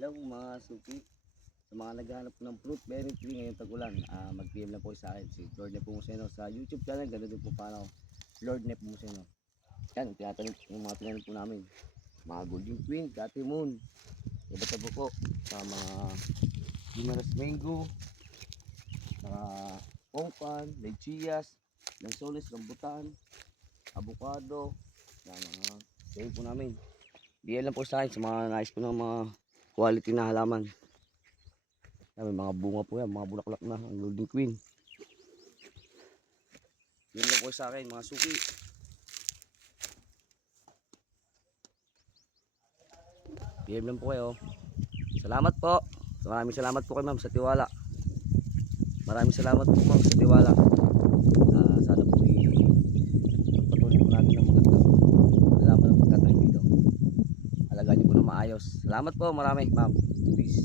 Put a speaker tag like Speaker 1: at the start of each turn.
Speaker 1: Hello mga suki. Sa mga naghahanap ng fruit berry tree ngayong tag-ulan, ah, mag-PM lang po sa akin. Si Lord Nepomuceno sa YouTube channel. Ganun din po paano Lord Nepomuceno. Yan, tinatanong yung mga tinatanong po namin. Mga Golden Queen, Cathy Moon. Iba po po. Sa mga Guimaras Mango. Saka Pongpan, Lechias, Lansones, Rambutan, Avocado. Yan, mga Yan po namin. DM lang po sa akin sa mga nais po ng mga quality na halaman. May mga bunga po yan, mga bulaklak na, ang Golden Queen. Yan lang po sa akin, mga suki. PM lang po kayo. Salamat po. Maraming salamat po kay ma'am sa tiwala. Maraming salamat po ma'am sa tiwala. Ah, sana po i patuloy po natin ng magandang halaman ng pagkatanim dito. Alagaan niyo po na maayos. Salamat po marami ma'am. Peace.